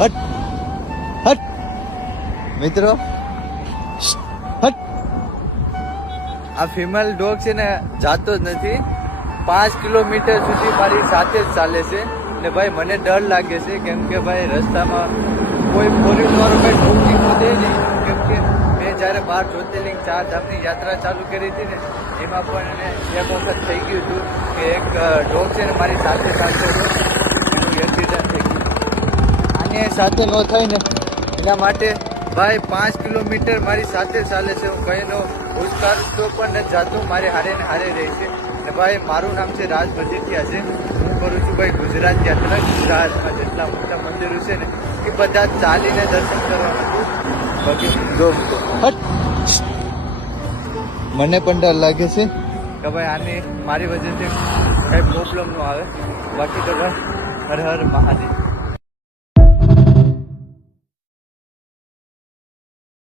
હટ હટ મિત્રો, હટ. આ female dog છે ને જાતો જ નથી. 5 કિલોમીટર સુધી મારી સાથે જ ચાલે છે ને ભાઈ મને ડર લાગે છે, કેમ કે ભાઈ રસ્તામાં કોઈ ફોરેન વાળો કઈ ઠોકી ન દે નહીં. કેમ કે મેં જ્યારે 12 જ્યોતિર્લિંગ 4 ધામની યાત્રા ચાલુ કરી હતી ને એમાં પણ એને એક વખત થઈ ગયું હતું કે એક ડોગ છે ને મારી સાથે ચાલતો હતો, એનું એક્સિડન્ટ થઈ ગયું. આને સાથે ન થાય ને એના માટે ભાઈ 5 કિલોમીટર મારી સાથે ચાલે છે. હું કહીનો ઉચકારું તો પણ નથી જાતું, મારે હારે ને હારે રહે છે. ને ભાઈ મારું નામ છે રાજ ભજીઠિયા છે. હું કરું છું ભાઈ ગુજરાત યાત્રા. ગુજરાતમાં જેટલા મોટા મંદિરો છે ને એ બધા ચાલીને દર્શન કરવાનું છું. બાકી જો મને પણ ડર લાગે છે કે ભાઈ આની મારી વજહથી કઈ પ્રોબ્લેમ ન આવે. બાકી તો ભાઈ હર હર મહાદેવ.